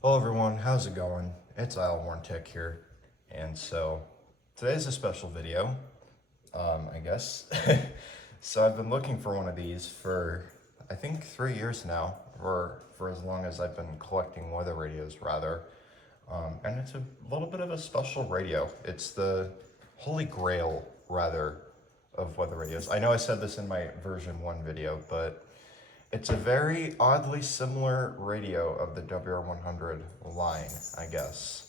Hello everyone, how's it going? It's WR100 here, and so today's a special video, I guess. So I've been looking for one of these for I think 3 years now, or for as long as I've been collecting weather radios rather. And it's a little bit of a special radio. It's the holy grail rather of weather radios. I know I said this in my version 1 video, but it's a very oddly similar radio of the WR100 line, I guess.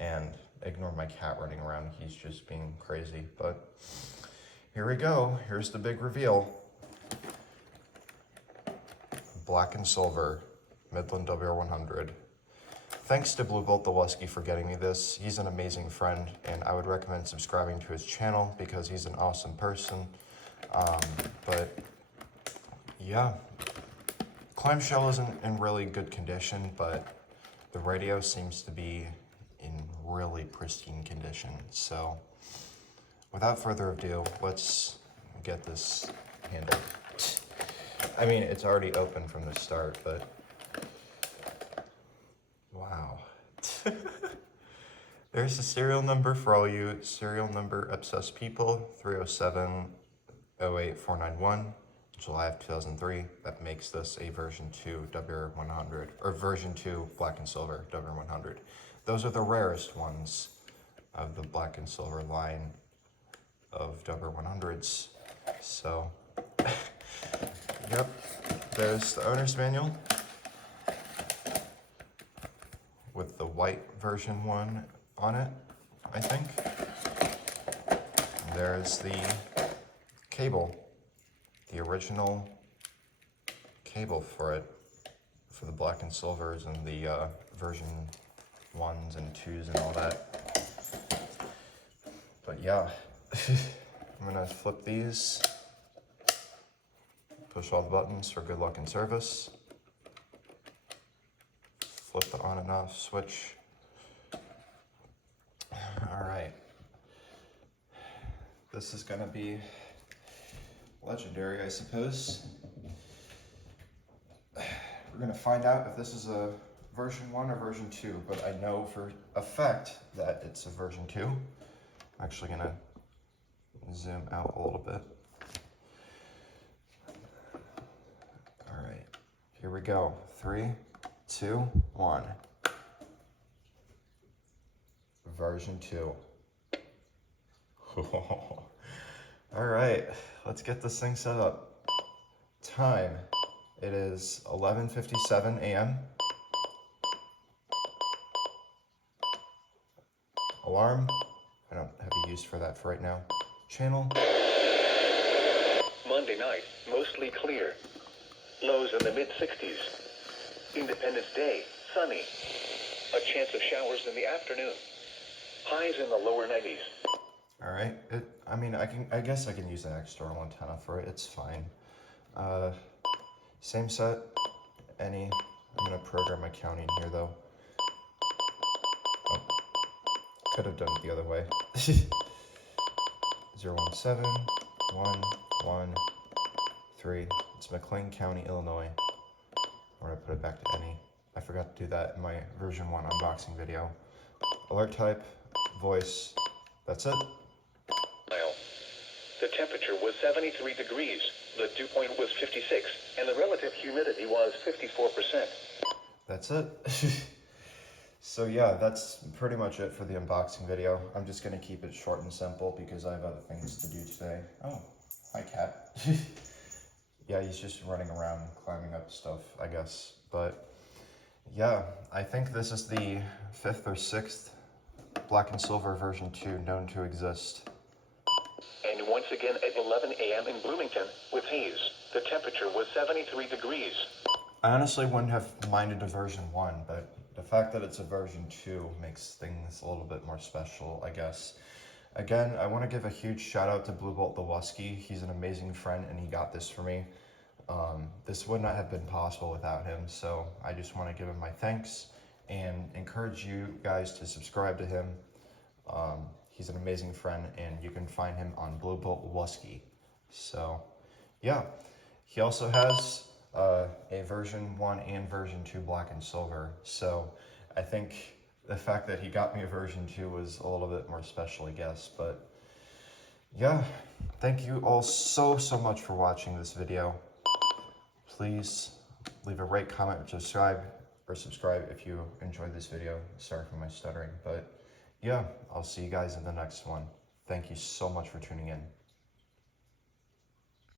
And ignore my cat running around, he's just being crazy. But here we go, here's the big reveal. Black and silver, Midland WR100. Thanks to Blue Bolt the Lusky for getting me this. He's an amazing friend, and I would recommend subscribing to his channel because he's an awesome person. But yeah, clamshell isn't in really good condition, but the radio seems to be in really pristine condition. So without further ado, let's get this handled. I mean, it's already open from the start, but wow. There's the serial number for all you serial number obsessed people, 307-08491, July of 2003. That makes this a version 2 WR100, or version 2 black and silver WR100. Those are the rarest ones of the black and silver line of WR100s. So, yep, there's the owner's manual with the white version 1 on it, I think. And there's the cable, the original cable for it, for the black and silvers and the version 1s and 2s and all that. But yeah, I'm gonna flip these, push all the buttons for good luck in service, flip the on and off switch. All right, this is gonna be legendary, I suppose. We're gonna find out if this is a version 1 or version 2, but I know for a fact that it's a version 2. I'm actually gonna zoom out a little bit. All right, here we go. 3, 2, 1. Version 2. All right, let's get this thing set up. Time, it is 11:57 a.m. Alarm, I don't have a use for that for right now. Channel. Monday night, mostly clear. Lows in the mid-60s. Independence Day, sunny. A chance of showers in the afternoon. Highs in the lower 90s. All right, I guess I can use an external antenna for it, it's fine. Same set, I'm gonna program my county in here though. Oh, could have done it the other way. 017-113, it's McLean County, Illinois. I'm gonna put it back to any. I forgot to do that in my version 1 unboxing video. Alert type, voice, that's it. The temperature was 73 degrees, the dew point was 56, and the relative humidity was 54%. That's it. So yeah, that's pretty much it for the unboxing video. I'm just gonna keep it short and simple because I have other things to do today. Oh, hi cat. Yeah, he's just running around climbing up stuff, I guess. But yeah, I think this is the 5th or 6th black and silver version 2 known to exist. And once again at 11 a.m. in Bloomington with haze. The temperature was 73 degrees. I honestly wouldn't have minded a version 1, but the fact that it's a version 2 makes things a little bit more special, I guess. Again, I want to give a huge shout out to Blue Bolt the Lusky. He's an amazing friend and he got this for me. This would not have been possible without him, so I just want to give him my thanks and encourage you guys to subscribe to him. He's an amazing friend and you can find him on Blue Bolt Lusky. So yeah, he also has a version 1 and version 2 black and silver. So I think the fact that he got me a version 2 was a little bit more special, I guess. But yeah, thank you all so much for watching this video. Please leave a rate, comment, or subscribe if you enjoyed this video. Sorry for my stuttering, but yeah, I'll see you guys in the next one. Thank you so much for tuning in.